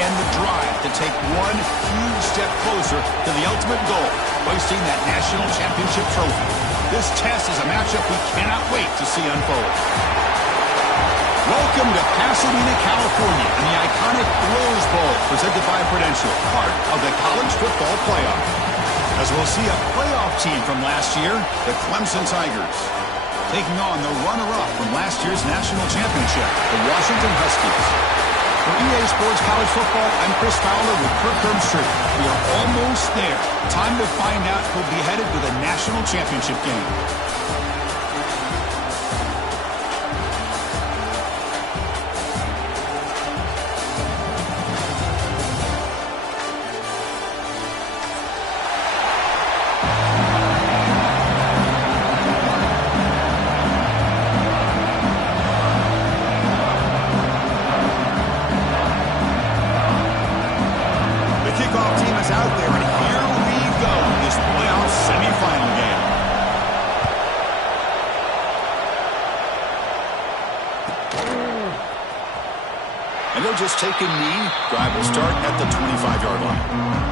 and the drive to take one huge step closer to the ultimate goal, hoisting that national championship trophy. This test is a matchup we cannot wait to see unfold. Welcome to Pasadena, California, and the iconic Rose Bowl, presented by Prudential, part of the college football playoff. As we'll see a playoff team from last year, the Clemson Tigers, taking on the runner-up from last year's national championship, the Washington Huskies. For EA Sports College Football, I'm Chris Fowler with Kirk Herbstreit. We are almost there. Time to find out who'll be headed to the national championship game. And they'll just take a knee. Drive will start at the 25-yard line.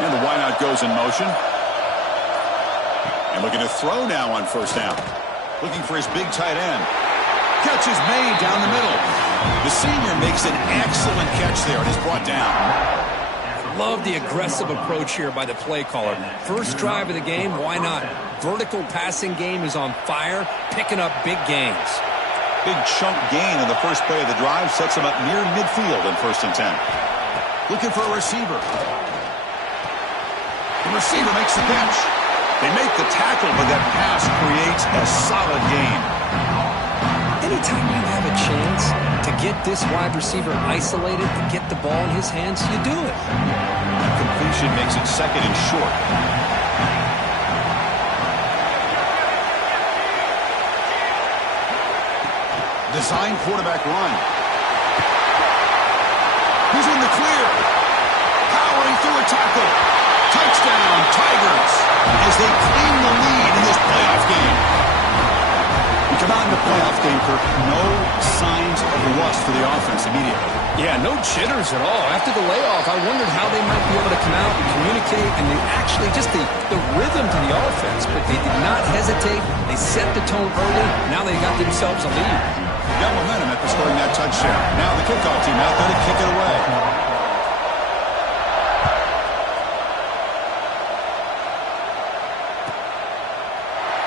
And the wideout goes in motion. And looking to throw now on first down. Looking for his big tight end. Catch is made down the middle. The senior makes an excellent catch there and is brought down. Love the aggressive approach here by the play caller. First drive of the game, why not? Vertical passing game is on fire, picking up big gains. Big chunk gain on the first play of the drive sets him up near midfield in 1st and 10. Looking for a receiver. The receiver makes the catch. They make the tackle, but that pass creates a solid gain. Anytime you have a chance to get this wide receiver isolated, to get the ball in his hands, you do it. That completion makes it 2nd and short. Design quarterback run. He's in the clear. Powering through a tackle. Touchdown, Tigers, as they claim the lead in this playoff game. We come out in the playoff game, Kirk. No signs of rust for the offense immediately. Yeah, no jitters at all. After the layoff, I wondered how they might be able to come out and communicate and actually just the rhythm to the offense. But they did not hesitate. They set the tone early. Now they got themselves a lead. Got momentum after scoring that touchdown. Now the kickoff team out there to kick it away.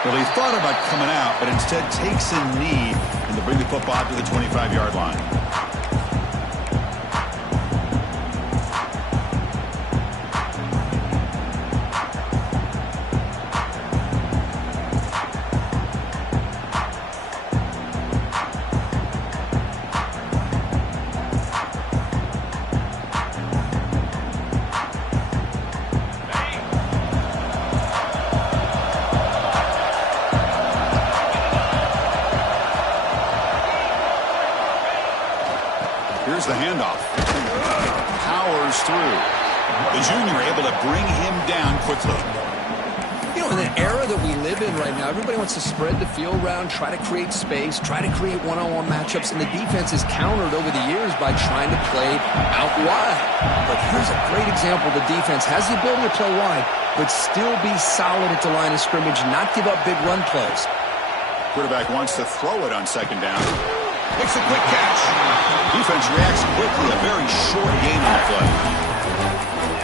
Well, he thought about coming out, but instead takes a knee and to bring the football to the 25-yard line. Here's the handoff. Powers through. The junior able to bring him down quickly. You know, in the era that we live in right now, everybody wants to spread the field around, try to create space, try to create one-on-one matchups, and the defense is countered over the years by trying to play out wide. But here's a great example. The defense has the ability to play wide, but still be solid at the line of scrimmage, not give up big run plays. Quarterback wants to throw it on 2nd down. Makes a quick catch. Defense reacts quickly. A very short gain on the play.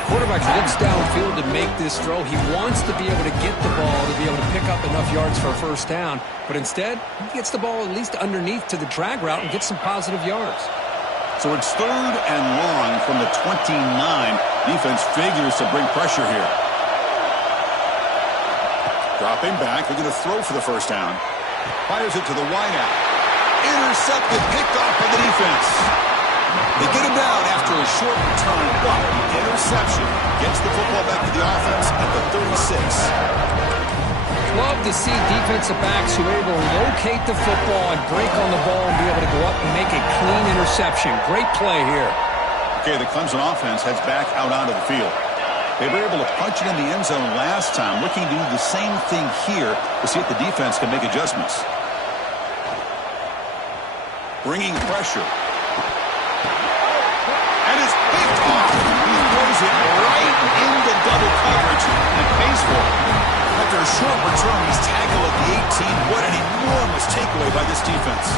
Quarterback looks downfield to make this throw. He wants to be able to get the ball to be able to pick up enough yards for a first down. But instead, he gets the ball at least underneath to the drag route and gets some positive yards. So it's 3rd and long from the 29. Defense figures to bring pressure here. Dropping back. They're going to throw for the first down. Fires it to the wideout. Intercepted, picked off by the defense. They get him down after a short return, but interception gets the football back to the offense at the 36. love to see defensive backs who are able to locate the football and break on the ball and be able to go up and make a clean interception. Great play here. Okay, the Clemson offense heads back out onto the field. They were able to punch it in the end zone last time, looking to do the same thing here to see if the defense can make adjustments. Bringing pressure. And it's picked off. He throws it right into double coverage and pays for it. After a short return, he's tackled at the 18. What an enormous takeaway by this defense.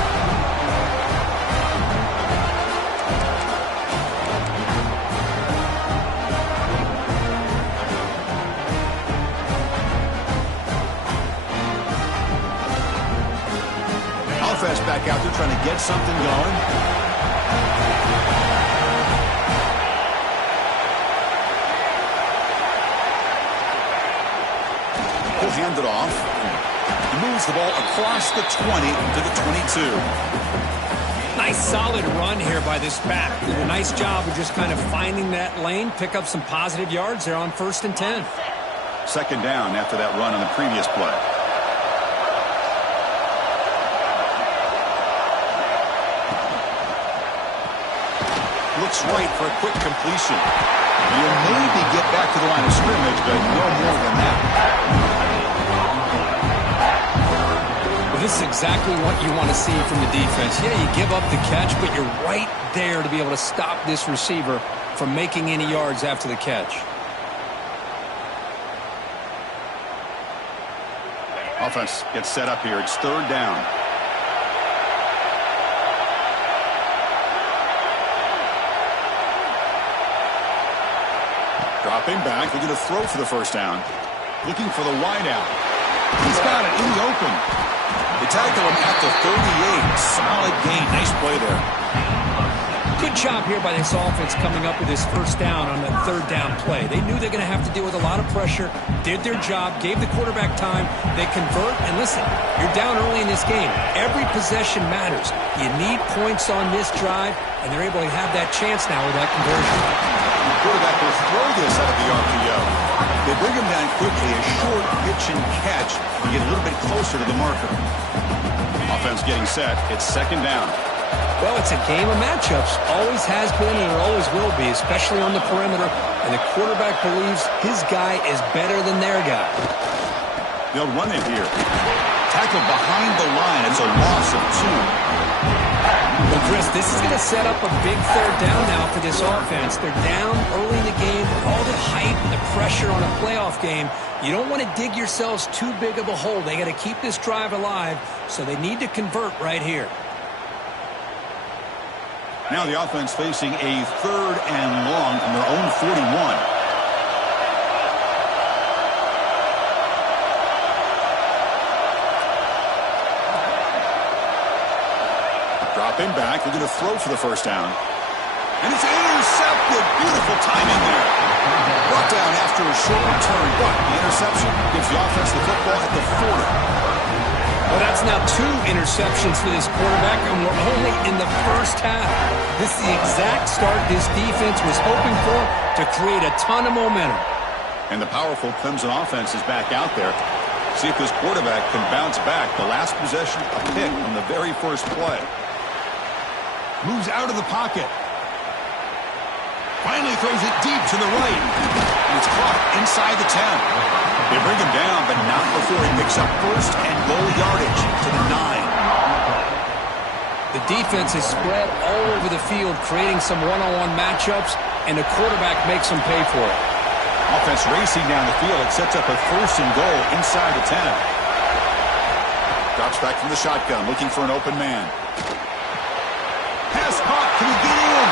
Offense back out there trying to get something going. He'll hand it off. He moves the ball across the 20 to the 22. Nice solid run here by this back. Did a nice job of just kind of finding that lane, pick up some positive yards there on 1st and 10. Second down after that run on the previous play. Looks right for a quick completion. You'll maybe get back to the line of scrimmage, but no more than that. Well, this is exactly what you want to see from the defense. Yeah, you give up the catch, but you're right there to be able to stop this receiver from making any yards after the catch. Offense gets set up here. It's 3rd down. Dropping back, they're going to throw for the 1st down. Looking for the wideout. He's got it in the open. They tackle him at the 38. Solid gain. Nice play there. Good job here by this offense coming up with this 1st down on that 3rd down play. They knew they're going to have to deal with a lot of pressure, did their job, gave the quarterback time. They convert, and listen, you're down early in this game. Every possession matters. You need points on this drive, and they're able to have that chance now with that conversion. Quarterback will throw this out of the RPO. They bring him down quickly, a short pitch and catch, and get a little bit closer to the marker. Offense getting set. It's 2nd down. Well, it's a game of matchups. Always has been and it always will be, especially on the perimeter. And the quarterback believes his guy is better than their guy. They'll run it here. Tackled behind the line. It's a loss of 2. Well, Chris, this is going to set up a big 3rd down now for this offense. They're down early in the game. All the hype and the pressure on a playoff game. You don't want to dig yourselves too big of a hole. They got to keep this drive alive, so they need to convert right here. Now the offense facing a 3rd and long from their own 41. Dropping back, they're going to throw for the 1st down. And it's intercepted. Beautiful timing there. Brought down after a short return, but the interception gives the offense the football at the 40. Well, that's now 2 interceptions for this quarterback, and we're only in the 1st half. This is the exact start this defense was hoping for to create a ton of momentum. And the powerful Clemson offense is back out there. See if this quarterback can bounce back. The last possession, a pick on the very first play. Moves out of the pocket. Finally throws it deep to the right. And it's caught inside the 10. They bring him down, but not before he picks up 1st and goal yardage to the 9. The defense is spread all over the field, creating some one-on-one matchups, and the quarterback makes them pay for it. Offense racing down the field. It sets up a 1st and goal inside the 10. Drops back from the shotgun, looking for an open man. Pass caught. Can he get in?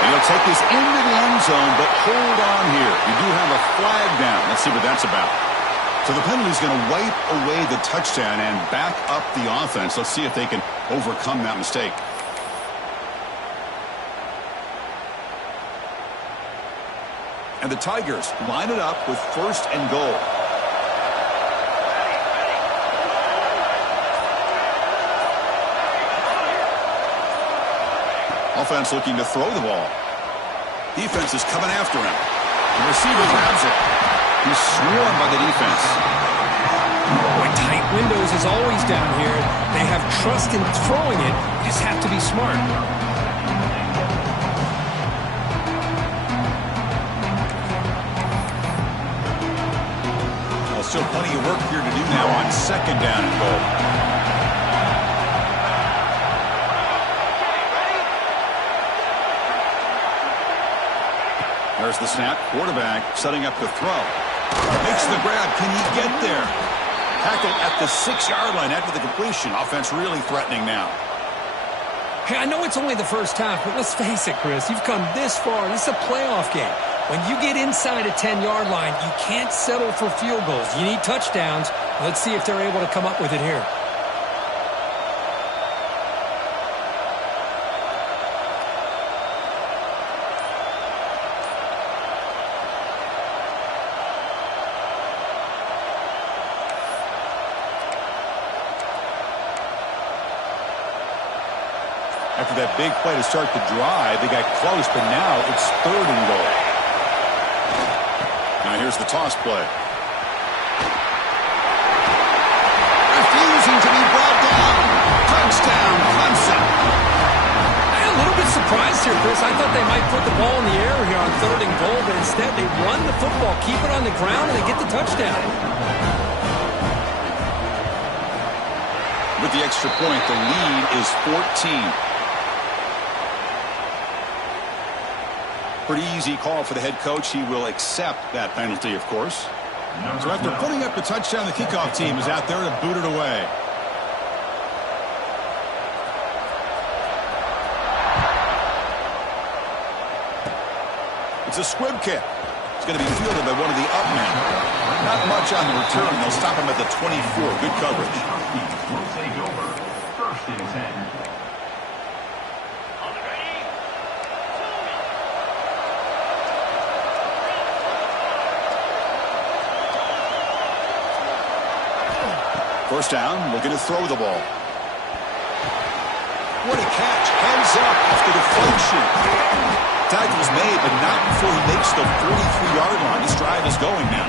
And he'll take this into the end zone, but hold on here. You do have a flag down. Let's see what that's about. So the penalty is going to wipe away the touchdown and back up the offense. Let's see if they can overcome that mistake. And the Tigers line it up with 1st and goal. Offense looking to throw the ball. Defense is coming after him. The receiver grabs it. He's swarmed by the defense. windows is always down here. They have trust in throwing it. You just have to be smart. Well, still plenty of work here to do now on second down and goal. There's the snap. Quarterback setting up the throw. Makes the grab. Can he get there? Tackle at the 6-yard line after the completion. Offense really threatening now. Hey, I know it's only the first half, but let's face it, Chris. You've come this far. This is a playoff game. When you get inside a 10-yard line, you can't settle for field goals. You need touchdowns. Let's see if they're able to come up with it here. After that big play to start the drive, they got close, but now it's 3rd and goal. Now here's the toss play. Refusing to be brought down. Touchdown, Clemson. I'm a little bit surprised here, Chris. I thought they might put the ball in the air here on 3rd and goal, but instead they run the football, keep it on the ground, and they get the touchdown. With the extra point, the lead is 14. Pretty easy call for the head coach. He will accept that penalty, of course. So after putting up the touchdown, the kickoff team is out there to boot it away. It's a squib kick. It's going to be fielded by one of the up men. Not much on the return. They'll stop him at the 24. Good coverage. Will take over. 1st and 10. First down, looking to throw the ball. What a catch. Hands up after deflection. Tackle's made, but not before he makes the 43-yard line. This drive is going now.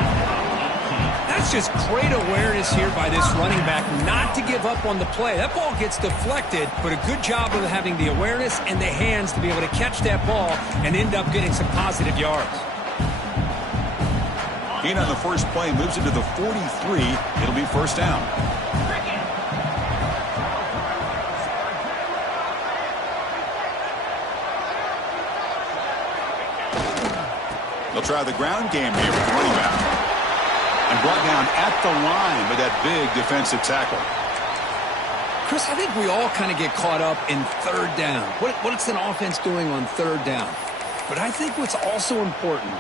That's just great awareness here by this running back not to give up on the play. That ball gets deflected, but a good job of having the awareness and the hands to be able to catch that ball and end up getting some positive yards. Gain on the first play moves into the 43. It'll be first down. They'll try the ground game here with the running back. And brought down at the line with that big defensive tackle. Chris, I think we all kind of get caught up in 3rd down. What's an offense doing on 3rd down? But I think what's also important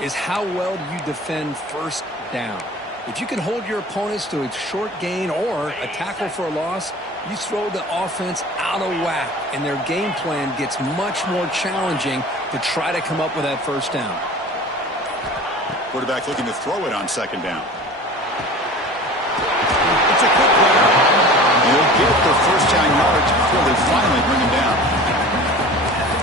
is how well you defend 1st down. If you can hold your opponents to a short gain or a tackle for a loss, you throw the offense out of whack, and their game plan gets much more challenging to try to come up with that 1st down. Quarterback looking to throw it on 2nd down. It's a quick play. He'll get the 1st down yards before they finally bring him down.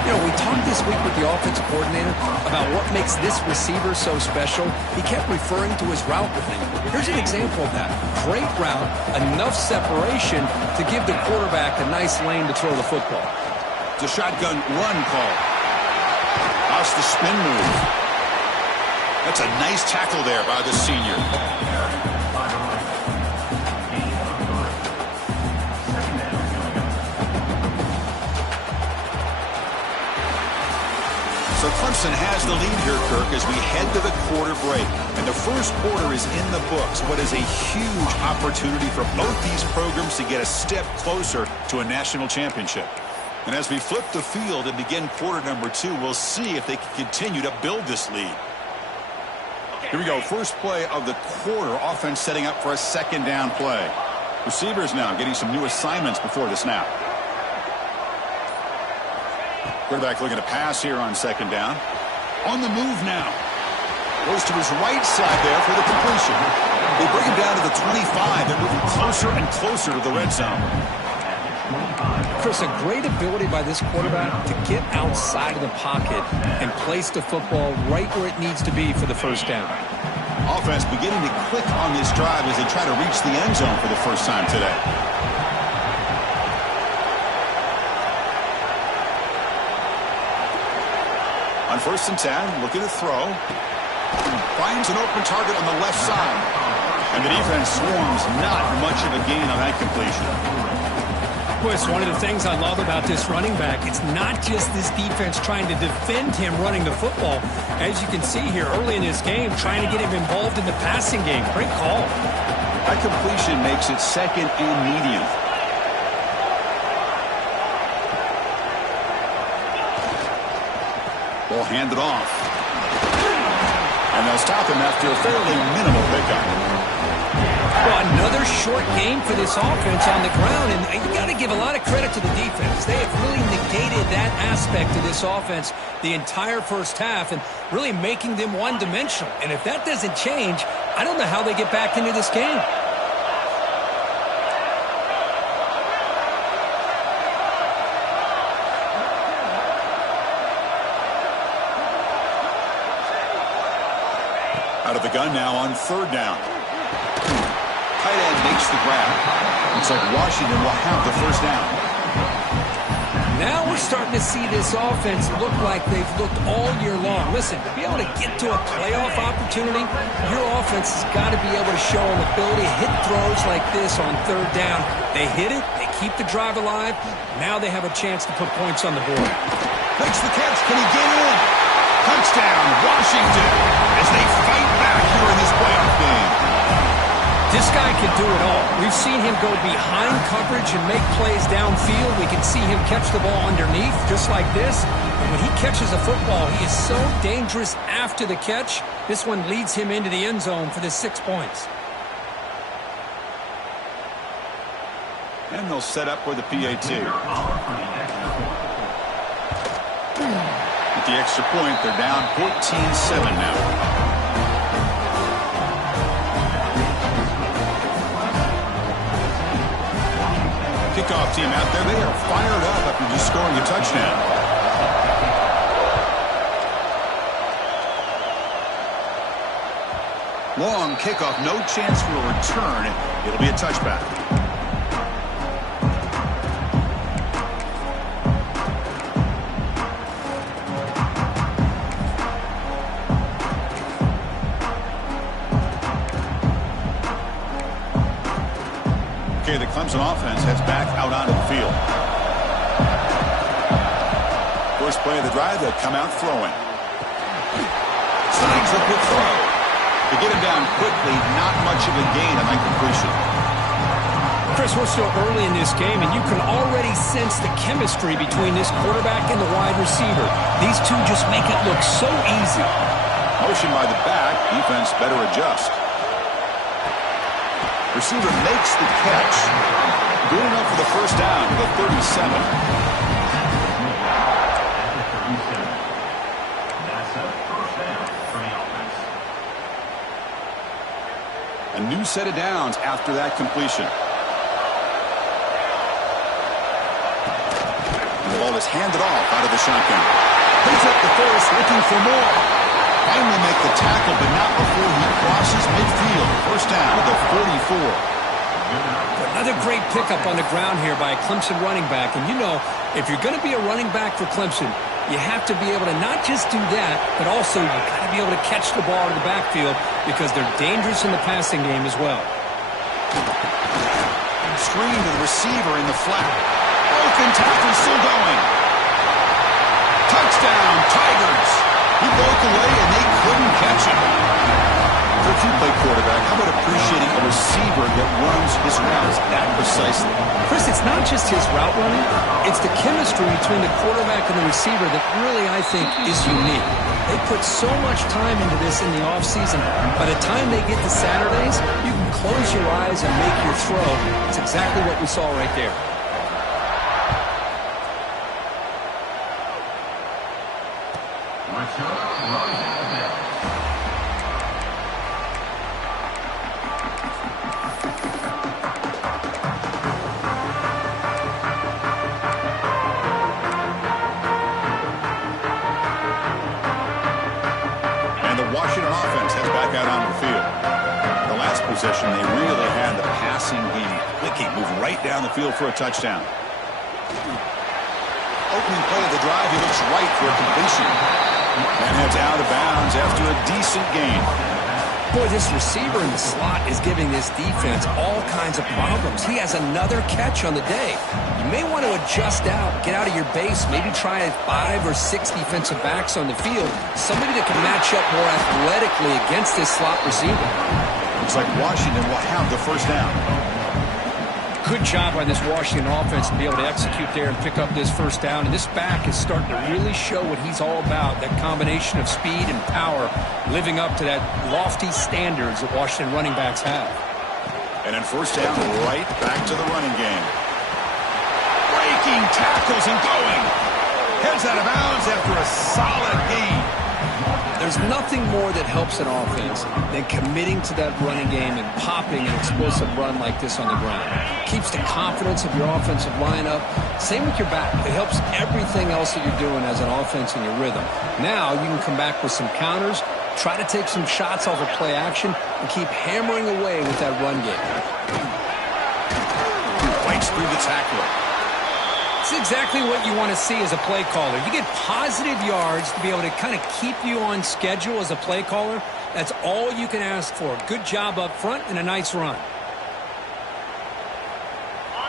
You know, we talked this week with the offensive coordinator about what makes this receiver so special. He kept referring to his route running. Here's an example of that. Great route, enough separation to give the quarterback a nice lane to throw the football. It's a shotgun run call. How's the spin move? That's a nice tackle there by the senior. So Clemson has the lead here, Kirk, as we head to the quarter break. And the first quarter is in the books. What is a huge opportunity for both these programs to get a step closer to a national championship. And as we flip the field and begin quarter number 2, we'll see if they can continue to build this lead. Here we go. First play of the quarter. Offense setting up for a 2nd down play. Receivers now getting some new assignments before the snap. Quarterback looking to pass here on 2nd down. On the move now. Goes to his right side there for the completion. They bring him down to the 25. They're moving closer and closer to the red zone. Chris, a great ability by this quarterback to get outside of the pocket and place the football right where it needs to be for the 1st down. Offense beginning to click on this drive as they try to reach the end zone for the first time today. On 1st and 10, looking to throw. Finds an open target on the left side. And the defense swarms, not much of a gain on that completion. Well, it's one of the things I love about this running back. It's not just this defense trying to defend him running the football. As you can see here early in this game, trying to get him involved in the passing game. Great call. That completion makes it 2nd and medium. Ball handed off. And they'll stop him after a fairly minimal pickup. Well, another short game for this offense on the ground, and you got to give a lot of credit to the defense. They have really negated that aspect of this offense the entire first half and really making them one-dimensional. And if that doesn't change, I don't know how they get back into this game. Out of the gun now on 3rd down. Tight end makes the grab. Looks like Washington will have the first down. Now we're starting to see this offense look like they've looked all year long. Listen, to be able to get to a playoff opportunity, your offense has got to be able to show an ability to hit throws like this on 3rd down. They hit it, they keep the drive alive. Now they have a chance to put points on the board. Makes the catch. Can he get in? Touchdown, Washington, as they fight back here in this playoff game. This guy can do it all. We've seen him go behind coverage and make plays downfield. We can see him catch the ball underneath, just like this. And when he catches a football, he is so dangerous after the catch. This one leads him into the end zone for the 6 points. And they'll set up with a PAT. With the extra point, they're down 14-7 now. Kickoff team out there, they are fired up after just scoring a touchdown. Long kickoff, no chance for a return. It'll be a touchback. Okay, the Clemson offense heads back out onto the field. First play of the drive, they'll come out throwing. Slides a quick throw. To get him down quickly, not much of a gain on that completion. Chris, we're still early in this game, and you can already sense the chemistry between this quarterback and the wide receiver. These two just make it look so easy. Motion by the back, defense better adjust. Receiver makes the catch. Good enough for the first down to the 37. That's a first down for the offense. A new set of downs after that completion. The ball is handed off out of the shotgun. He's up the first, looking for more. Finally make the tackle, but not before he crosses midfield. First down at the 44. Another great pickup on the ground here by a Clemson running back. And you know, if you're going to be a running back for Clemson, you have to be able to not just do that, but also you got to be able to catch the ball in the backfield because they're dangerous in the passing game as well. Screen to the receiver in the flat. Broken tackle still going. Touchdown, Tigers. He broke away and they couldn't catch him. If you play quarterback, how about appreciating a receiver that runs his routes that precisely? Chris, it's not just his route running. It's the chemistry between the quarterback and the receiver that really, I think, is unique. They put so much time into this in the offseason. By the time they get to Saturdays, you can close your eyes and make your throw. It's exactly what we saw right there. And the Washington offense heads back out onto the field. possession, they really had the passing game clicking, move right down the field for a touchdown. Opening play of the drive, he looks right for a completion. And heads out of bounds after a decent gain. Boy, this receiver in the slot is giving this defense all kinds of problems. He has another catch on the day. You may want to adjust out, get out of your base, maybe try 5 or 6 defensive backs on the field, somebody that can match up more athletically against this slot receiver. Looks like Washington will have the first down. Good job by this Washington offense to be able to execute there and pick up this first down. And this back is starting to really show what he's all about, that combination of speed and power, living up to that lofty standards that Washington running backs have. And then first down, right back to the running game. Breaking tackles and going. Heads out of bounds after a solid gain. There's nothing more that helps an offense than committing to that running game and popping an explosive run like this on the ground. Keeps the confidence of your offensive lineup. Same with your back. It helps everything else that you're doing as an offense in your rhythm. Now you can come back with some counters, try to take some shots off of play action, and keep hammering away with that run game. Bites through the tackler. It's exactly what you want to see as a play caller. You get positive yards to be able to kind of keep you on schedule as a play caller. That's all you can ask for. Good job up front and a nice run.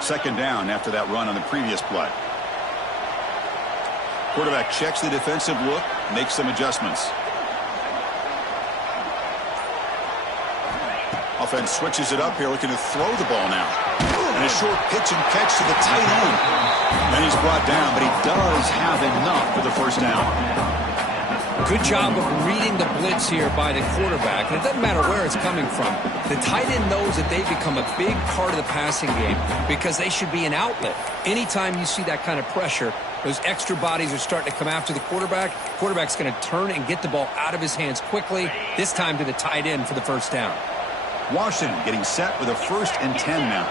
Second down after that run on the previous play. Quarterback checks the defensive look, makes some adjustments. Offense switches it up here, looking to throw the ball now. And a short pitch and catch to the tight end. Then he's brought down, but he does have enough for the first down. Good job of reading the blitz here by the quarterback. And it doesn't matter where it's coming from. The tight end knows that they've become a big part of the passing game because they should be an outlet. Anytime you see that kind of pressure, those extra bodies are starting to come after the quarterback. Quarterback's going to turn and get the ball out of his hands quickly, this time to the tight end for the first down. Washington getting set with a 1st and 10 now.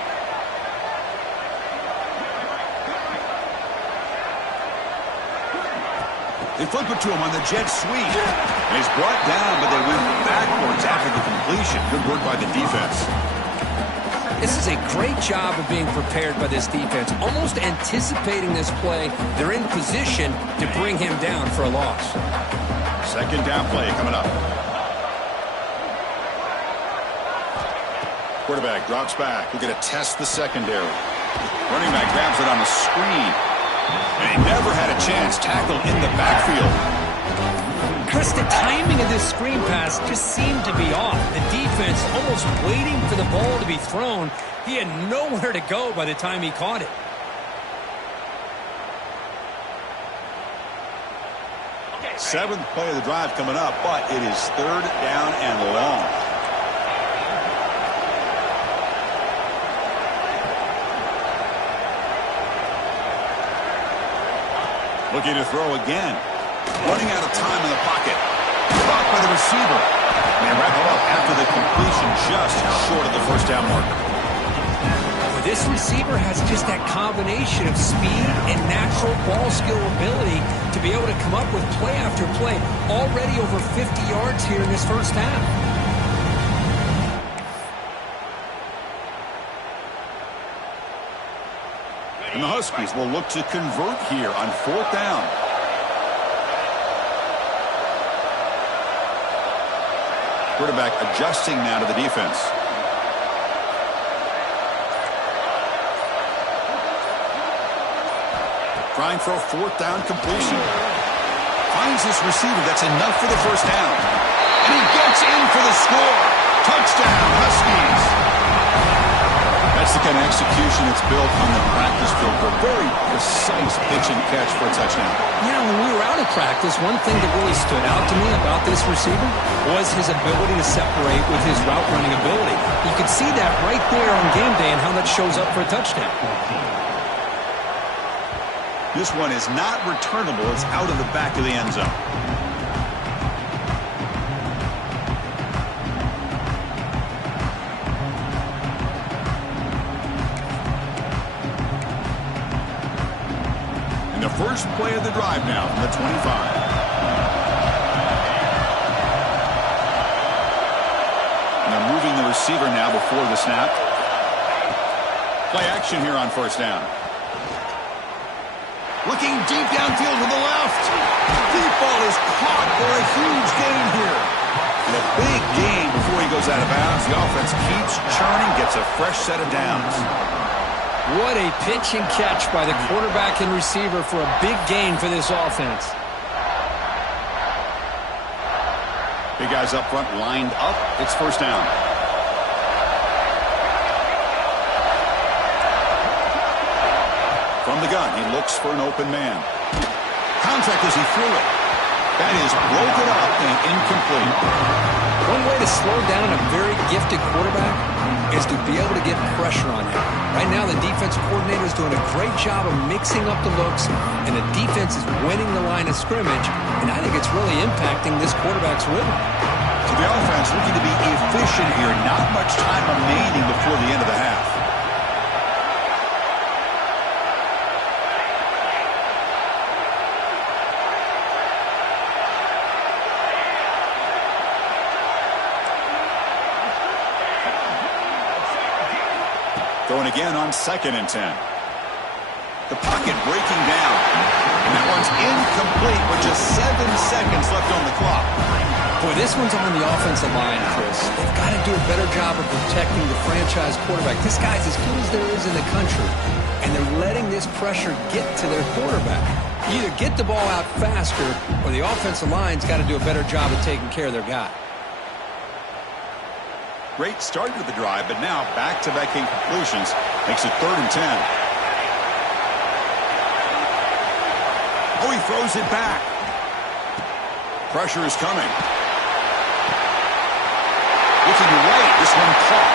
They flip it to him on the jet sweep. And he's brought down, but they went backwards after the completion. Good work by the defense. This is a great job of being prepared by this defense, almost anticipating this play. They're in position to bring him down for a loss. Second down play coming up. Quarterback drops back. We're going to test the secondary. Running back grabs it on the screen. And he never had a chance. Tackle in the backfield. Chris, the timing of this screen pass just seemed to be off. The defense almost waiting for the ball to be thrown. He had nowhere to go by the time he caught it. Seventh play of the drive coming up, but it is 3rd down and long. Looking to throw again. Running out of time in the pocket. Blocked by the receiver. And they wrap it up after the completion, just short of the first down mark. This receiver has just that combination of speed and natural ball skill ability to be able to come up with play after play. Already over 50 yards here in this first half. And the Huskies will look to convert here on 4th down. Quarterback adjusting now to the defense. Trying for a 4th down completion. Finds this receiver. That's enough for the first down. And he gets in for the score. Touchdown, Huskies. That's the kind of execution that's built on the practice field for a very precise pitch and catch for a touchdown. Yeah, when we were out of practice, one thing that really stood out to me about this receiver was his ability to separate with his route running ability. You could see that right there on game day and how that shows up for a touchdown. This one is not returnable. It's out of the back of the end zone. First play of the drive now from the 25. And they're moving the receiver now before the snap. Play action here on first down. Looking deep downfield to the left. Deep ball is caught for a huge gain here. And a big gain before he goes out of bounds. The offense keeps churning, gets a fresh set of downs. What a pitch and catch by the quarterback and receiver for a big gain for this offense. Big guys up front lined up. It's first down. From the gun, he looks for an open man. Contact as he threw it. That is broken up and incomplete. One way to slow down a very gifted quarterback is to be able to get pressure on him. Right now, the defensive coordinator is doing a great job of mixing up the looks, and the defense is winning the line of scrimmage, and I think it's really impacting this quarterback's rhythm. So the offense looking to be efficient here. Not much time remaining before the end of the half. Throwing again on 2nd and 10. The pocket breaking down. And that one's incomplete with just 7 seconds left on the clock. Boy, this one's on the offensive line, Chris. They've got to do a better job of protecting the franchise quarterback. This guy's as good as there is in the country. And they're letting this pressure get to their quarterback. Either get the ball out faster or the offensive line's got to do a better job of taking care of their guy. Great start to the drive, but now back-to-back incompletions makes it 3rd and 10. Oh, he throws it back. Pressure is coming. Looking right, this one caught.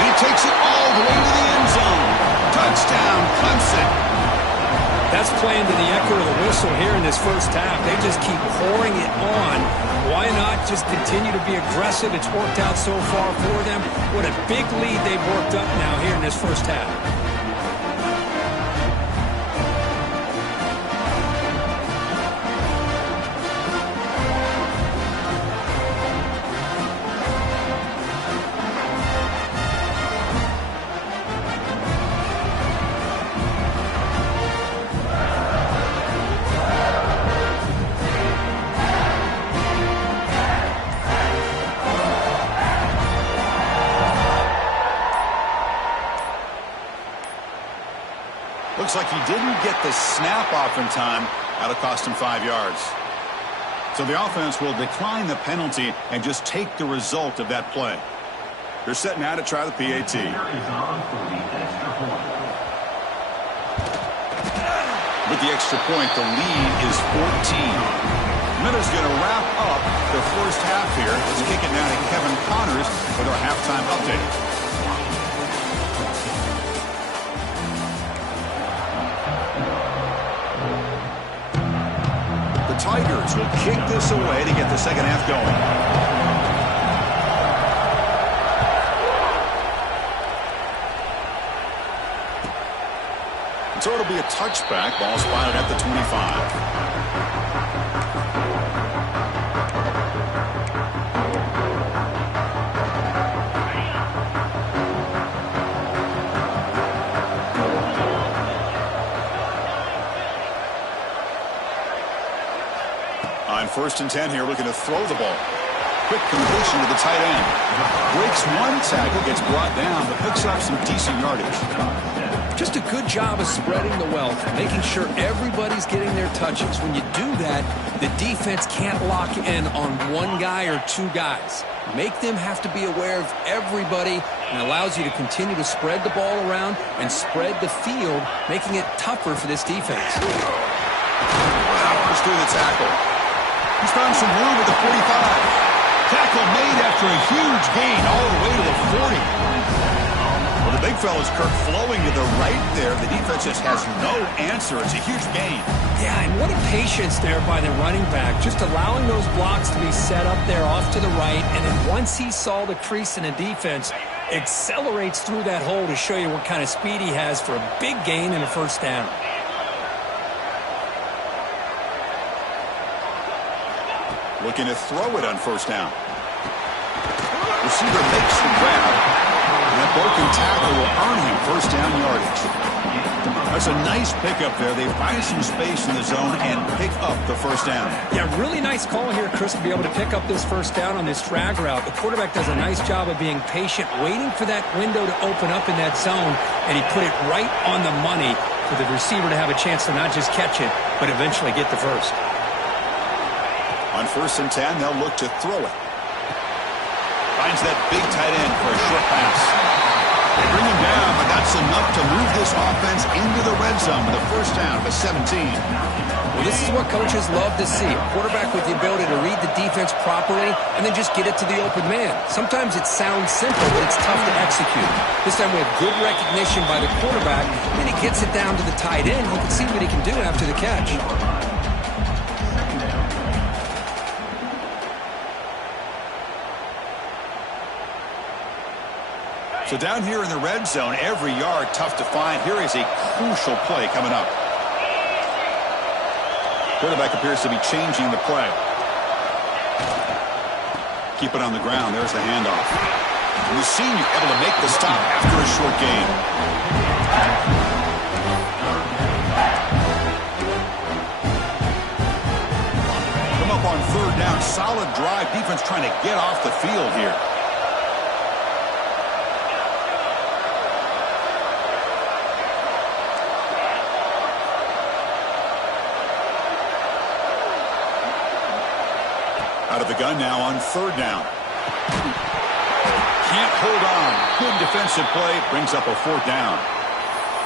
He takes it all the way to the end zone. Touchdown, Clemson. That's playing to the echo of the whistle here in this first half. They just keep pouring it on. Why not just continue to be aggressive? It's worked out so far for them. What a big lead they've worked up now here in this first half. Looks like he didn't get the snap off in time. That'll cost him 5 yards. So the offense will decline the penalty and just take the result of that play. They're set now to try the PAT. With the extra point, the lead is 14. Miller's going to wrap up the first half here. Let's kick it now to Kevin Connors with our halftime update. Tigers will kick this away to get the second half going. So it'll be a touchback. Ball spotted at the 25. On 1st and 10 here, looking to throw the ball. Quick completion to the tight end. Breaks one tackle, gets brought down, but picks up some decent yardage. Just a good job of spreading the wealth, making sure everybody's getting their touches. When you do that, the defense can't lock in on one guy or two guys. Make them have to be aware of everybody, and allows you to continue to spread the ball around and spread the field, making it tougher for this defense. Powers through the tackle. He's found some room at the 45. Tackle made after a huge gain all the way to the 40. Well, the big fella's Kirk flowing to the right there. The defense just has no answer. It's a huge gain. Yeah, and what a patience there by the running back. Just allowing those blocks to be set up there off to the right. And then once he saw the crease in the defense, accelerates through that hole to show you what kind of speed he has for a big gain and a first down. Looking to throw it on 1st down. receiver makes the grab. And that broken tackle will earn him first down yardage. That's a nice pickup there. They find some space in the zone and pick up the first down. Yeah, really nice call here, Chris, to be able to pick up this first down on this drag route. The quarterback does a nice job of being patient, waiting for that window to open up in that zone, and he put it right on the money for the receiver to have a chance to not just catch it, but eventually get the first. On 1st and 10, they'll look to throw it. Finds that big tight end for a short pass. They bring him down, but that's enough to move this offense into the red zone with a first down of 17. Well, this is what coaches love to see. A quarterback with the ability to read the defense properly and then just get it to the open man. Sometimes it sounds simple, but it's tough to execute. This time we have good recognition by the quarterback, and he gets it down to the tight end. You can see what he can do after the catch. So down here in the red zone, every yard tough to find. Here is a crucial play coming up. Quarterback appears to be changing the play. Keep it on the ground. There's the handoff. And the senior able to make the stop after a short gain. Come up on 3rd down. Solid drive. Defense trying to get off the field here. Out of the gun now on 3rd down. Can't hold on. Good defensive play. Brings up a 4th down.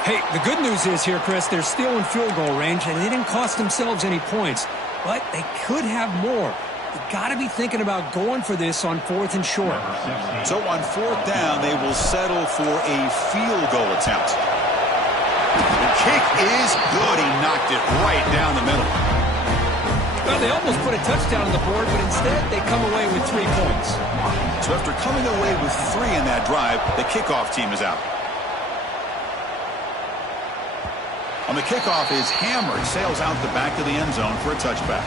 Hey, the good news is here, Chris, they're still in field goal range, and they didn't cost themselves any points. But they could have more. You've got to be thinking about going for this on 4th and short. So on 4th down, they will settle for a field goal attempt. The kick is good. He knocked it right down the middle. Well, they almost put a touchdown on the board, but instead they come away with 3 points. So after coming away with 3 in that drive, the kickoff team is out. On the kickoff is hammered, sails out the back of the end zone for a touchback.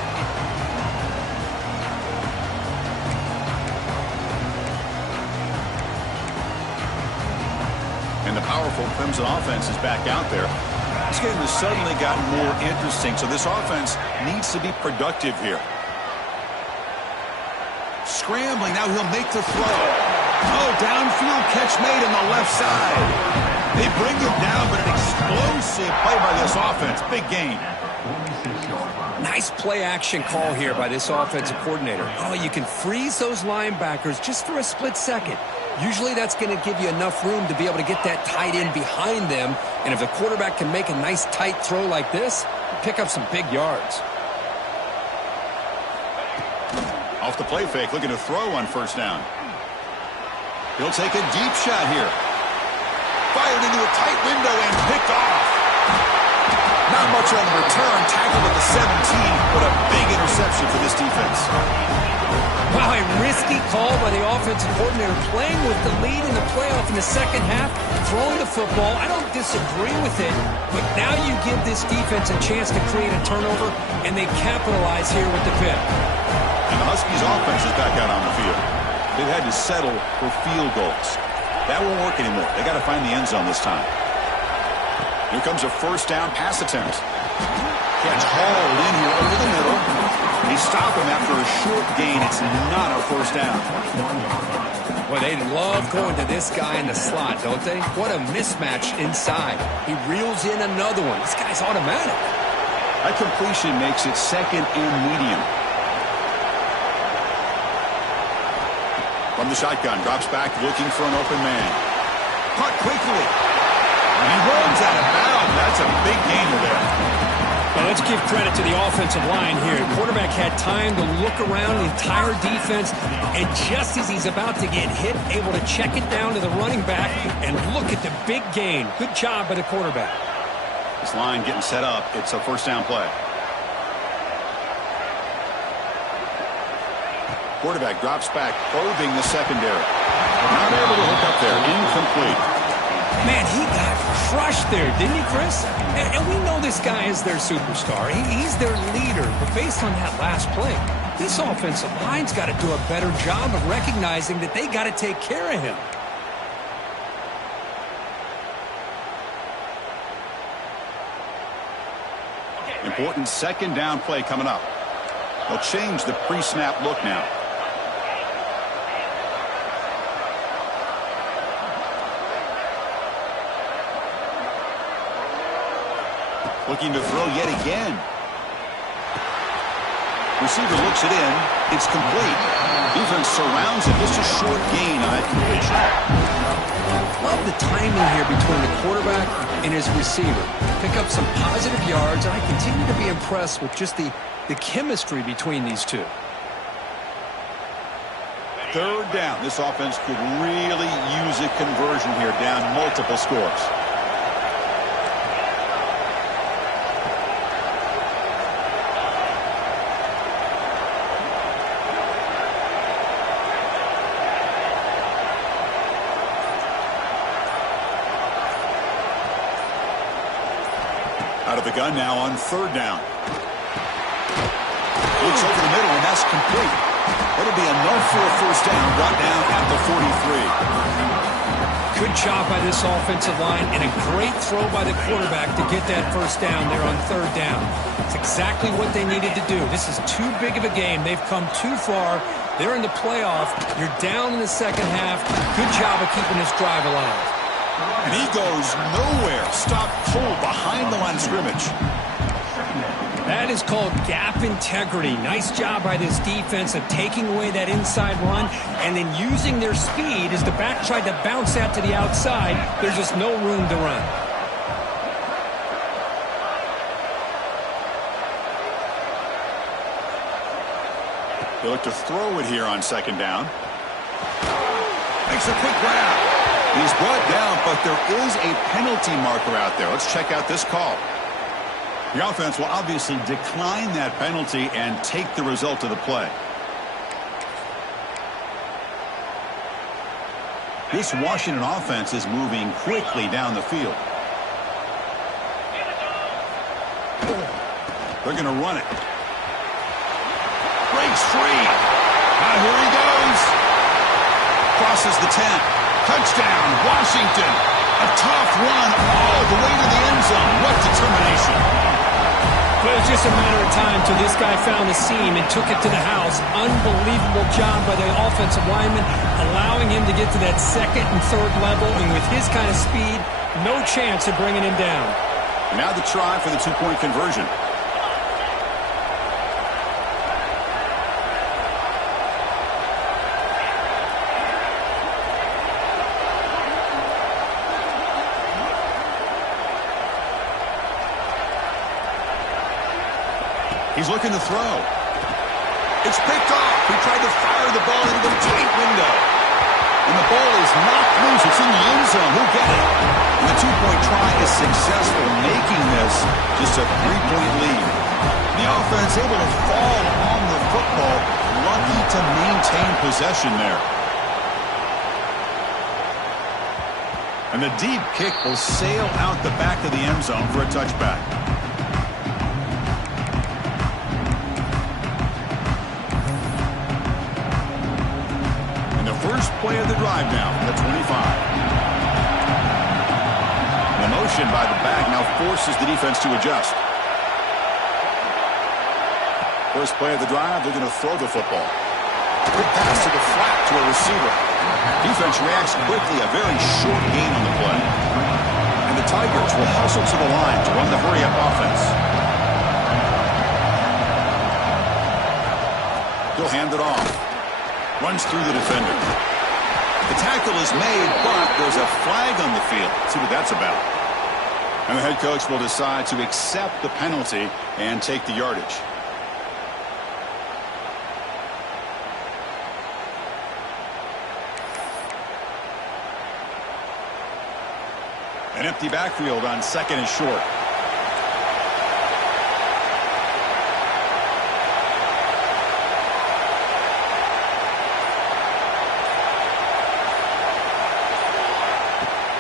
And the powerful Clemson offense is back out there. This game has suddenly gotten more interesting, so this offense needs to be productive here. Scrambling, now he'll make the throw. Oh, downfield catch made on the left side. They bring him down, but an explosive play by this offense. Big gain. Nice play-action call here by this offensive coordinator. Oh, you can freeze those linebackers just for a split second. Usually that's going to give you enough room to be able to get that tight end behind them. And if the quarterback can make a nice tight throw like this, pick up some big yards. Off the play fake, looking to throw on 1st down. He'll take a deep shot here. Fired into a tight window and picked off. Not much on the return, tackled at the 17, but a big interception for this defense. Wow, a risky call by the offensive coordinator, playing with the lead in the playoff in the second half, throwing the football. I don't disagree with it, but now you give this defense a chance to create a turnover, and they capitalize here with the pick. And the Huskies offense is back out on the field. They've had to settle for field goals. That won't work anymore. They got to find the end zone this time. Here comes a 1st down pass attempt. Catch hauled in here over the middle. They stop him after a short gain. It's not a 1st down. Well, they love going to this guy in the slot, don't they? What a mismatch inside. He reels in another one. This guy's automatic. That completion makes it 2nd and medium. From the shotgun, drops back looking for an open man. Caught quickly. And he runs out of bounds. That's a big gainer there. Well, let's give credit to the offensive line here. The quarterback had time to look around the entire defense, and just as he's about to get hit, able to check it down to the running back, and look at the big gain. Good job by the quarterback. This line getting set up. It's a 1st down play. Quarterback drops back, probing the secondary. Not able to hook up there. Incomplete. Man, he got crushed there, didn't he, Chris? And we know this guy is their superstar. He's their leader. But based on that last play, This offensive line's got to do a better job of recognizing that they got to take care of him. Important second down play coming up. They'll change the pre-snap look now. Looking to throw yet again. Receiver looks it in. It's complete. Defense surrounds it. Just a short gain on that completion. Love the timing here between the quarterback and his receiver. Pick up some positive yards, and I continue to be impressed with just the chemistry between these two. Third down. This offense could really use a conversion here, down multiple scores. Out of the gun now on third down. Looks over the middle, and that's complete. It'll be enough for a first down, brought down at the 43. Good job by this offensive line, and a great throw by the quarterback to get that first down there on third down. It's exactly what they needed to do. This is too big of a game. They've come too far. They're in the playoff. You're down in the second half. Good job of keeping this drive alive. And he goes nowhere. Stopped cold behind the line of scrimmage. That is called gap integrity. Nice job by this defense of taking away that inside run and then using their speed as the back tried to bounce out to the outside. There's just no room to run. They look to throw it here on second down. Makes a quick grab. He's brought down, but there is a penalty marker out there. Let's check out this call. The offense will obviously decline that penalty and take the result of the play. This Washington offense is moving quickly down the field. They're going to run it. Breaks free. Now here he goes. Crosses the 10. Touchdown, Washington. A tough run all the way to the end zone. What determination. But it was just a matter of time till this guy found the seam and took it to the house. Unbelievable job by the offensive lineman, allowing him to get to that second and third level. And with his kind of speed, no chance of bringing him down. Now the try for the two-point conversion. He's looking to throw. It's picked off. He tried to fire the ball into the tight window. And the ball is knocked loose. It's in the end zone. He'll get it. And the two-point try is successful, making this just a three-point lead. The offense able to fall on the football. Lucky to maintain possession there. And the deep kick will sail out the back of the end zone for a touchback. First play of the drive now from the 25. The motion by the back now forces the defense to adjust. First play of the drive, they're going to throw the football. Quick pass to the flat to a receiver. Defense reacts quickly, a very short gain on the play. And the Tigers will hustle to the line to run the hurry-up offense. He'll hand it off. Runs through the defender. The tackle is made, but there's a flag on the field. Let's see what that's about. And the head coach will decide to accept the penalty and take the yardage. An empty backfield on second and short.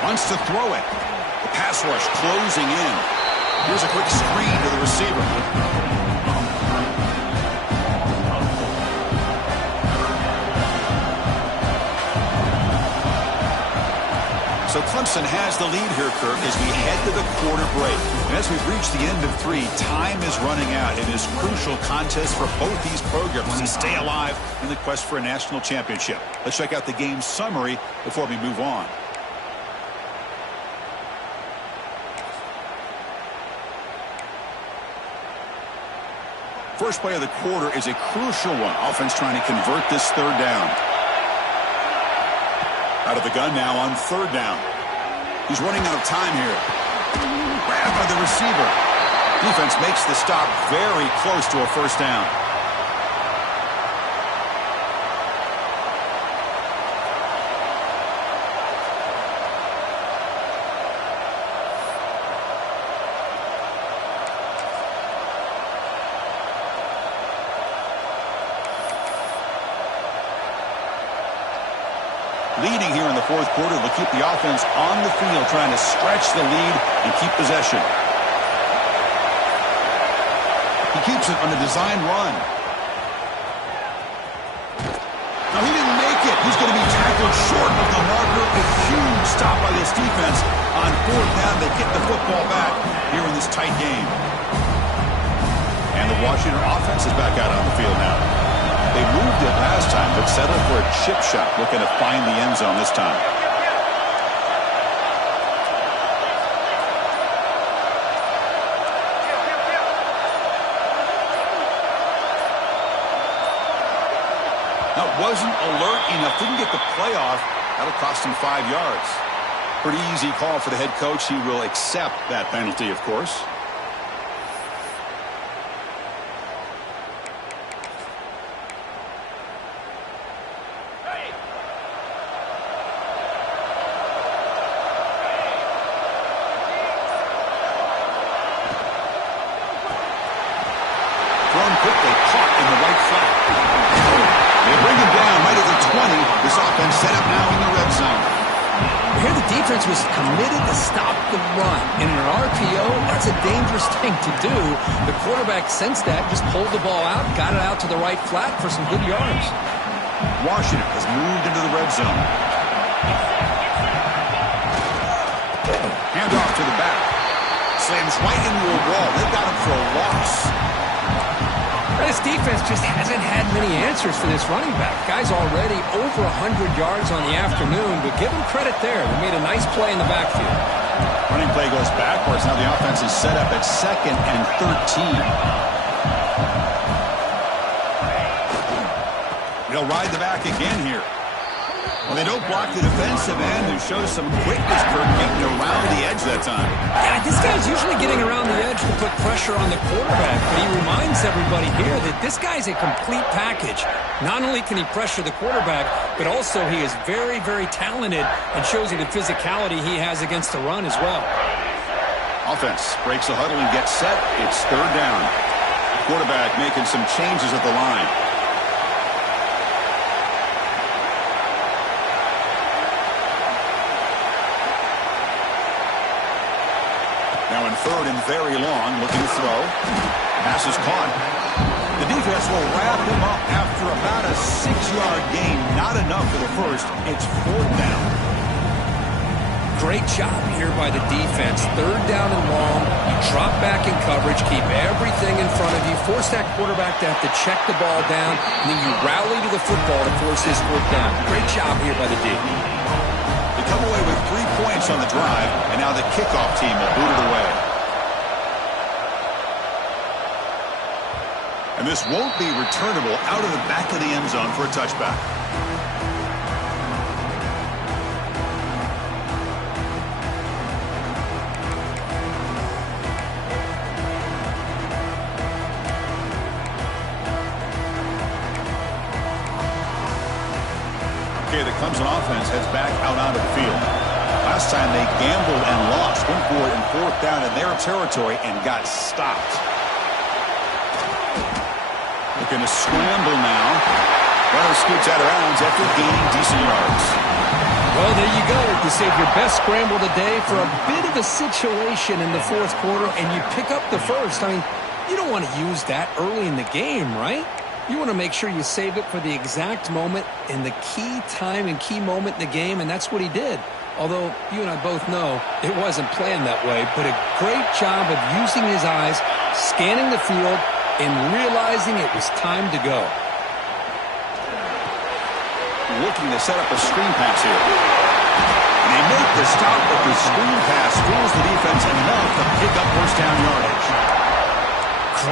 Wants to throw it. The pass rush closing in. Here's a quick screen to the receiver. So Clemson has the lead here, Kirk, as we head to the quarter break. And as we've reached the end of 3, time is running out. It is crucial contest for both these programs to stay alive in the quest for a national championship. Let's check out the game summary before we move on. First play of the quarter is a crucial one. Offense trying to convert this third down. Out of the gun now on third down. He's running out of time here. Grabbed by the receiver. Defense makes the stop very close to a first down. Leading here in the fourth quarter will keep the offense on the field, trying to stretch the lead and keep possession. He keeps it on a design run. Now he didn't make it. He's going to be tackled short of the marker. A huge stop by this defense. On fourth down, they get the football back here in this tight game. And the Washington offense is back out on the field now. They moved it last time, but settled for a chip shot, looking to find the end zone this time. Now, wasn't alert enough, didn't get the playoff. That'll cost him 5 yards. Pretty easy call for the head coach. He will accept that penalty, of course. Quickly caught in the right flat. They bring him down right at the 20. This offense set up now in the red zone. Here the defense was committed to stop the run. In an RPO, that's a dangerous thing to do. The quarterback sensed that, just pulled the ball out, got it out to the right flat for some good yards. Washington has moved into the red zone. Hand off to the back. Slams right into a wall. They got him for a loss. This defense just hasn't had many answers for this running back. Guy's already over 100 yards on the afternoon, but give him credit there. They made a nice play in the backfield. Running play goes backwards. Now the offense is set up at 2nd and 13. They'll ride the back again here. Well, they don't block the defensive end, who shows some quickness for getting around the edge that time. Yeah, this guy's usually getting around the edge to put pressure on the quarterback, but he reminds everybody here that this guy's a complete package. Not only can he pressure the quarterback, but also he is very, very talented and shows you the physicality he has against the run as well. Offense breaks the huddle and gets set. It's third down. Quarterback making some changes at the line. Now in third and very long, looking to throw. Pass is caught. The defense will wrap him up after about a 6-yard gain. Not enough for the first. It's fourth down. Great job here by the defense. Third down and long. You drop back in coverage, keep everything in front of you, force that quarterback to have to check the ball down, and then you rally to the football to force this fourth down. Great job here by the D. They come away with 3 points on the drive, and now the kickoff team will boot it away. And this won't be returnable out of the back of the end zone for a touchback. Okay, the Clemson offense heads back out onto the field. Last time they gambled and lost, went for it in fourth down in their territory and got stopped. Looking to scramble now. Runner scoots out of bounds after gaining decent yards. Well, there you go. You save your best scramble today for a bit of a situation in the fourth quarter, and you pick up the first. I mean, you don't want to use that early in the game, right? You want to make sure you save it for the exact moment in the key time and key moment in the game, and that's what he did. Although you and I both know it wasn't planned that way, but a great job of using his eyes, scanning the field, and realizing it was time to go. Looking to set up a screen pass here. And they make the stop, but the screen pass fools the defense enough to pick up first down yardage.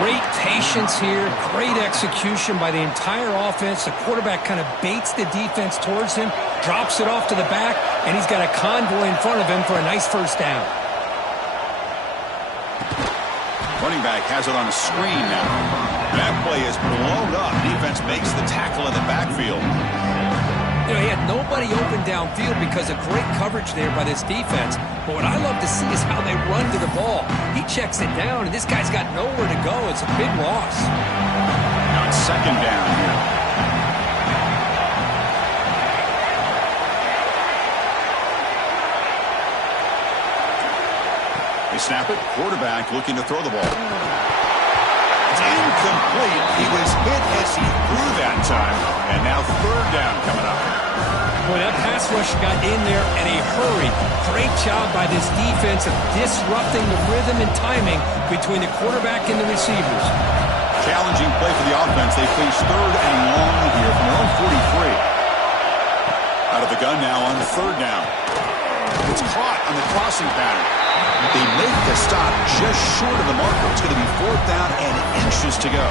Great patience here, great execution by the entire offense. The quarterback kind of baits the defense towards him, drops it off to the back, and he's got a convoy in front of him for a nice first down. Running back has it on a screen now. That play is blown up. Defense makes the tackle in the backfield. You know, he had nobody open downfield because of great coverage there by this defense. But what I love to see is how they run to the ball. He checks it down, and this guy's got nowhere to go. It's a big loss. Now it's second down here. They snap it. Quarterback looking to throw the ball. It's incomplete. He was hit as he threw that time. And now third down coming up. Boy, that pass rush got in there in a hurry. Great job by this defense of disrupting the rhythm and timing between the quarterback and the receivers. Challenging play for the offense. They face third and long here from their own 43. Out of the gun now on third down. It's caught on the crossing pattern. They make the stop just short of the marker. It's going to be fourth down and inches to go.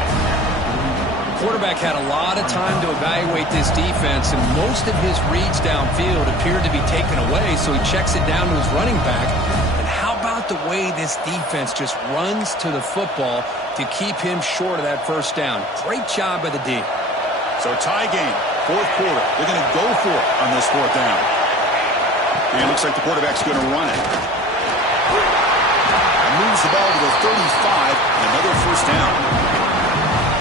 Quarterback had a lot of time to evaluate this defense, and most of his reads downfield appeared to be taken away, so he checks it down to his running back. And how about the way this defense just runs to the football to keep him short of that first down? Great job by the D. So tie game, fourth quarter. They're going to go for it on this fourth down. And it looks like the quarterback's going to run it. Moves the ball to the 35, another first down.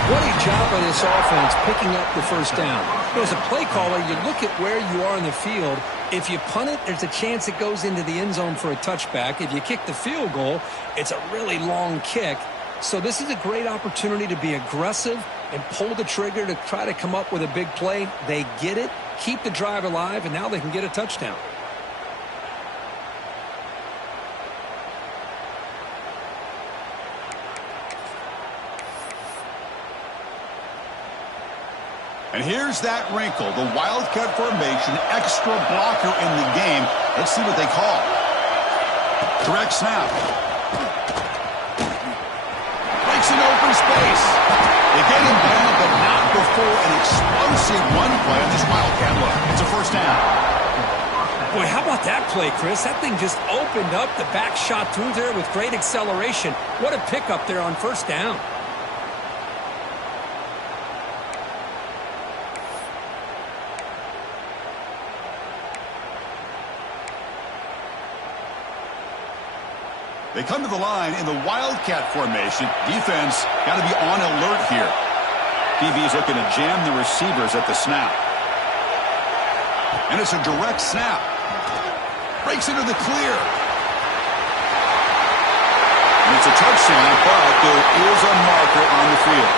What a job by this offense picking up the first down. As a play caller, you look at where you are in the field. If you punt it, there's a chance it goes into the end zone for a touchback. If you kick the field goal, it's a really long kick. So this is a great opportunity to be aggressive and pull the trigger to try to come up with a big play. They get it, keep the drive alive, and now they can get a touchdown. And here's that wrinkle, the Wildcat formation, extra blocker in the game. Let's see what they call. Direct snap. Breaks an open space. They get him down, but not before an explosive run play on this Wildcat look. It's a first down. Boy, how about that play, Chris? That thing just opened up. The back shot through there with great acceleration. What a pickup there on first down. They come to the line in the Wildcat formation. Defense got to be on alert here. DB is looking to jam the receivers at the snap. And it's a direct snap. Breaks into the clear. And it's a touchdown, but there is a marker on the field.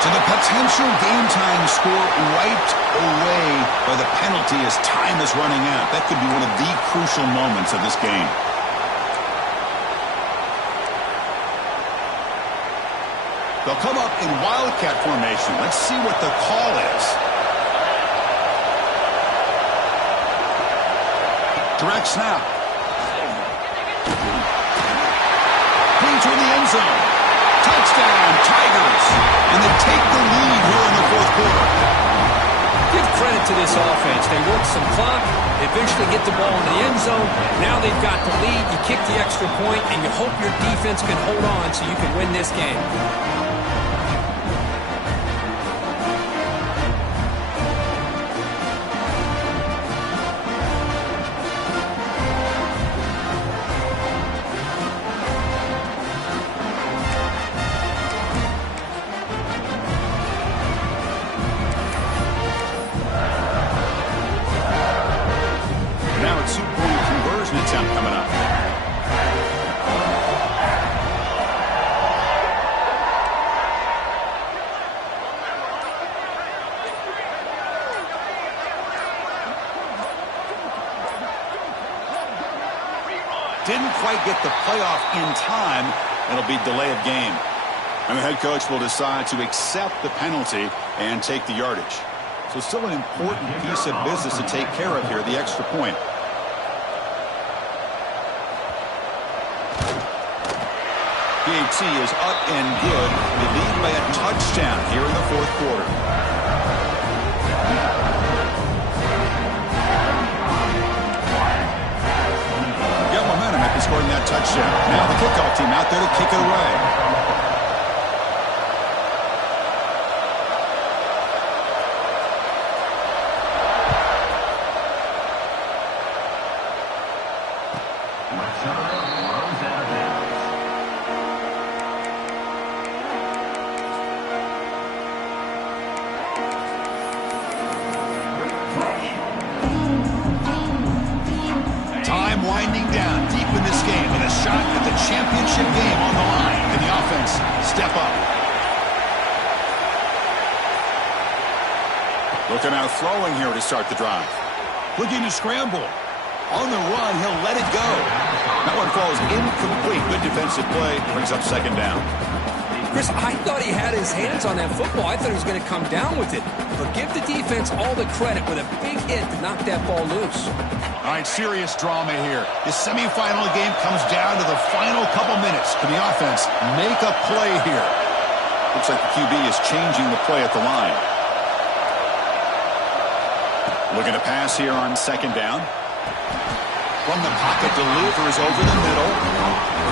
So the potential game-time score wiped away by the penalty as time is running out. That could be one of the crucial moments of this game. They'll come up in Wildcat formation. Let's see what the call is. Direct snap. Clean toward the end zone. Touchdown, Tigers. And they take the lead here in the fourth quarter. Give credit to this offense. They work some clock. They eventually get the ball in the end zone. Now they've got the lead. You kick the extra point, and you hope your defense can hold on so you can win this game. quite get the playoff in time, it'll be delay of game. And the head coach will decide to accept the penalty and take the yardage. So still an important piece of business to take care of here, the extra point. PAT is up and good. They lead by a touchdown here in the fourth quarter. Got momentum after scoring that touchdown. Now the kickoff team out there to kick it away. Winding down deep in this game with a shot at the championship game on the line. Can the offense step up? Looking out throwing here to start the drive. Looking to scramble. On the run, he'll let it go. That one falls incomplete. Good defensive play. Brings up second down. Chris, I thought he had his hands on that football. I thought he was going to come down with it. But give the defense all the credit with a big hit to knock that ball loose. All right, serious drama here. The semifinal game comes down to the final couple minutes. Can the offense make a play here? Looks like the QB is changing the play at the line. Looking to pass here on second down. From the pocket, delivers over the middle.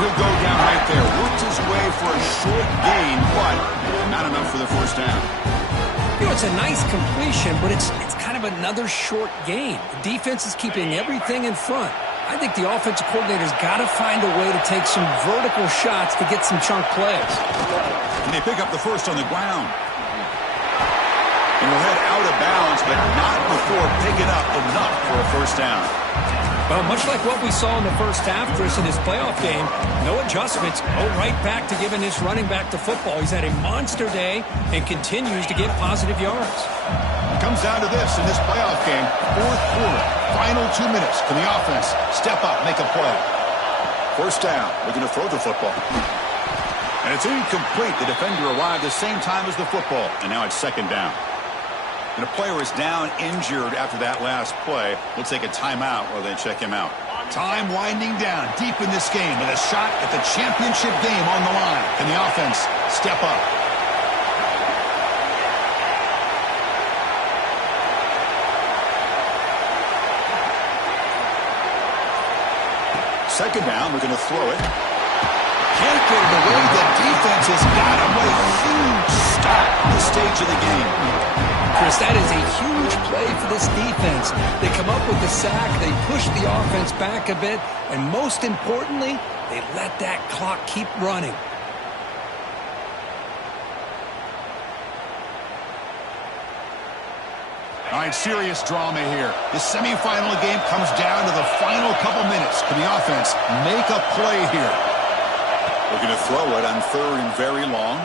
He'll go down right there. Worked his way for a short gain, but not enough for the first down. You know, it's a nice completion, but it's kind of another short gain. The defense is keeping everything in front. I think the offensive coordinator's got to find a way to take some vertical shots to get some chunk plays. And they pick up the first on the ground. And we'll head out of bounds, but not before picking up enough for a first down. Well, much like what we saw in the first half, Chris, in his playoff game, no adjustments, go right back to giving this running back the football. He's had a monster day and continues to get positive yards. It comes down to this in this playoff game, fourth quarter, final 2 minutes. Can the offense step up, make a play? First down, looking to throw the football. And it's incomplete. The defender arrived the same time as the football, and now it's second down. And a player is down injured after that last play. We'll take a timeout while they check him out. Time winding down deep in this game with a shot at the championship game on the line. Can the offense step up? Second down, we're going to throw it. Can't get it away. The defense has got him. What a huge stop at this stage of the game. Chris, that is a huge play for this defense. They come up with the sack, they push the offense back a bit, and most importantly, they let that clock keep running. All right, serious drama here. The semifinal game comes down to the final couple minutes. Can the offense make a play here? Looking to throw it on third and very long.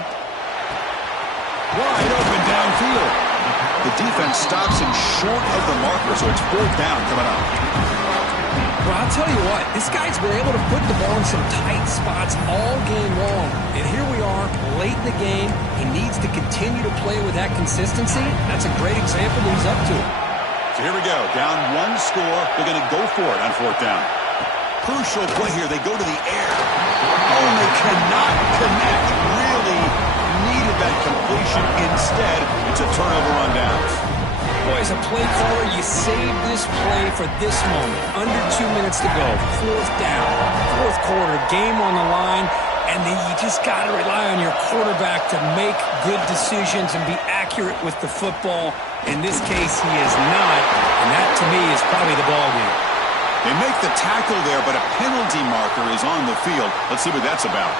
Wide open downfield. The defense stops him short of the marker, so it's fourth down coming up. Well, I'll tell you what, this guy's been able to put the ball in some tight spots all game long. And here we are, late in the game. He needs to continue to play with that consistency. That's a great example that he's up to. So here we go, down one score. They're going to go for it on fourth down. Crucial play here. They go to the air. Oh, and they cannot connect. Really needed that completion. Instead, it's a turnover on downs. Boy, as a play caller, you save this play for this moment. Under 2 minutes to go. Fourth down. Fourth quarter. Game on the line. And then you just got to rely on your quarterback to make good decisions and be accurate with the football. In this case, he is not. And that, to me, is probably the ball game. They make the tackle there, but a penalty marker is on the field. Let's see what that's about.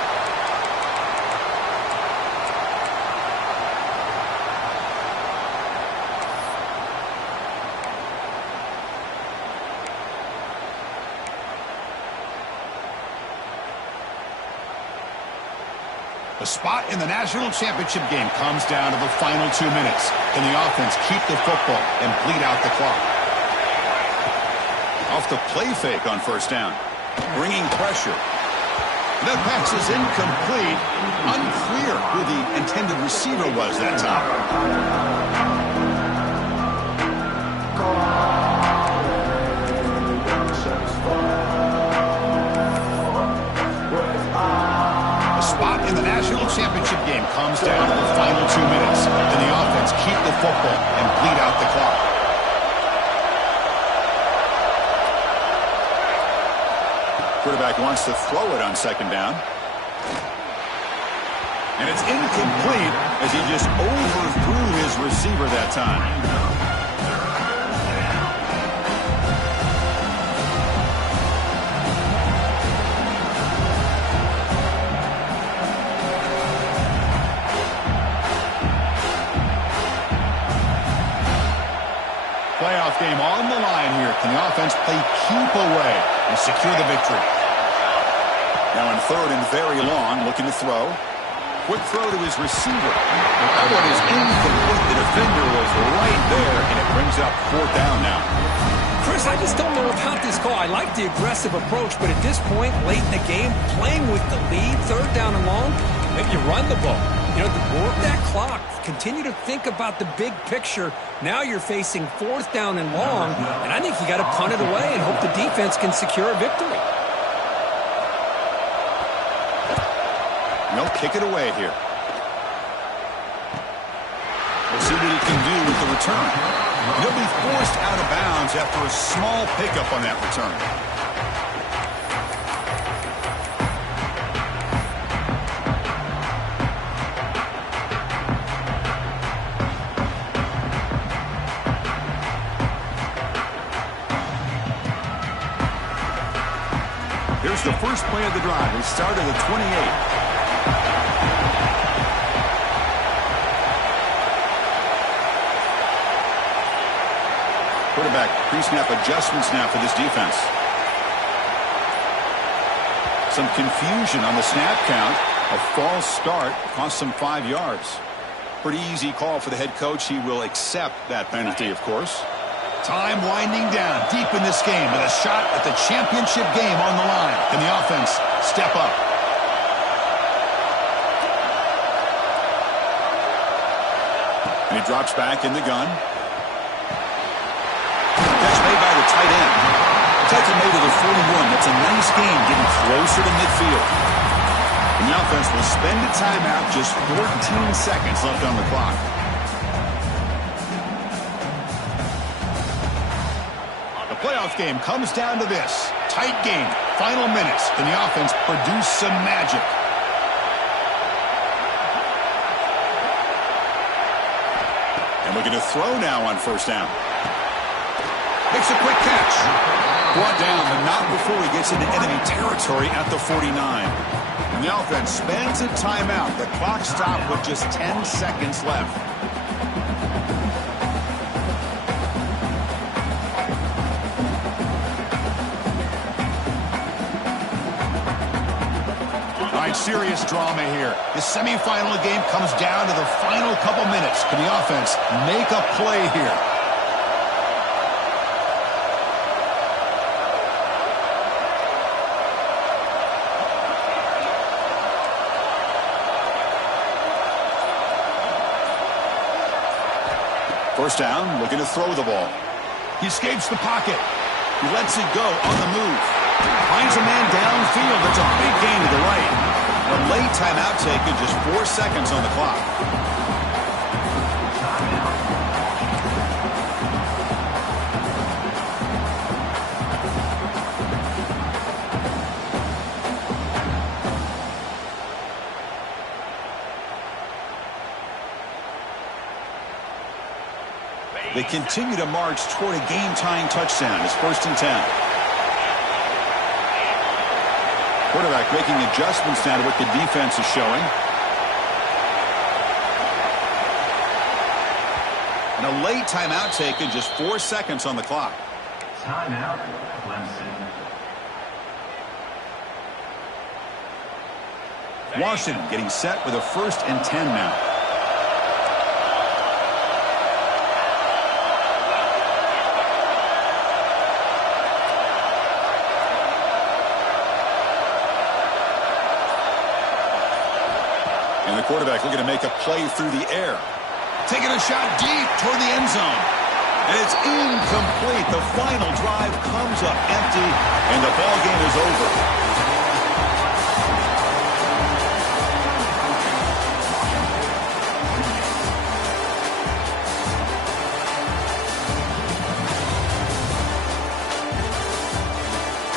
The spot in the national championship game comes down to the final 2 minutes. Can the offense keep the football and bleed out the clock? Off the play fake on first down. bringing pressure. That pass is incomplete. Unclear who the intended receiver was that time. The spot in the national championship game comes down to the final 2 minutes. And the offense keep the football and bleed out the clock. Quarterback wants to throw it on second down. And it's incomplete as he just overthrew his receiver that time. Playoff game on the line here. Can the offense play keep away and secure the victory? Now in third and very long, looking to throw. Quick throw to his receiver. That one is incomplete. The defender was right there, and it brings up fourth down now. Chris, I just don't know about this call. I like the aggressive approach, but at this point, late in the game, playing with the lead, third down and long, maybe you run the ball. You know, to work that clock, continue to think about the big picture. Now you're facing fourth down and long, and I think you got to punt it away and hope the defense can secure a victory. He'll kick it away here. We'll see what he can do with the return. He'll be forced out of bounds after a small pickup on that return. Here's the first play of the drive. We start at the 28. Quarterback pre-snap adjustments now for this defense. Some confusion on the snap count. A false start cost them 5 yards. Pretty easy call for the head coach. He will accept that penalty, of course. Time winding down deep in this game with a shot at the championship game on the line. Can the offense step up? And he drops back in the gun. Catch made by the tight end. Taken made to the 41. That's a nice game, getting closer to midfield. And the offense will spend a timeout, just 14 seconds left on the clock. The playoff game comes down to this. Tight game, final minutes. Can the offense produce some magic? And we're going to throw now on first down. Makes a quick catch. Brought down, but not before he gets into enemy territory at the 49. And the offense spends a timeout. The clock stopped with just 10 seconds left. All right, serious drama here. The semifinal game comes down to the final couple minutes. Can the offense make a play here? First down, looking to throw the ball. He escapes the pocket. He lets it go on the move. Finds a man downfield. That's a big gain to the right. A late timeout taken, just 4 seconds on the clock. They continue to march toward a game-tying touchdown. It's 1st and 10. Quarterback making adjustments now to what the defense is showing. And a late timeout taken, just 4 seconds on the clock. Timeout, Clemson. Washington getting set with a 1st and 10 now. And a quarterback looking to make a play through the air. Taking a shot deep toward the end zone. And it's incomplete. The final drive comes up empty, and the ball game is over.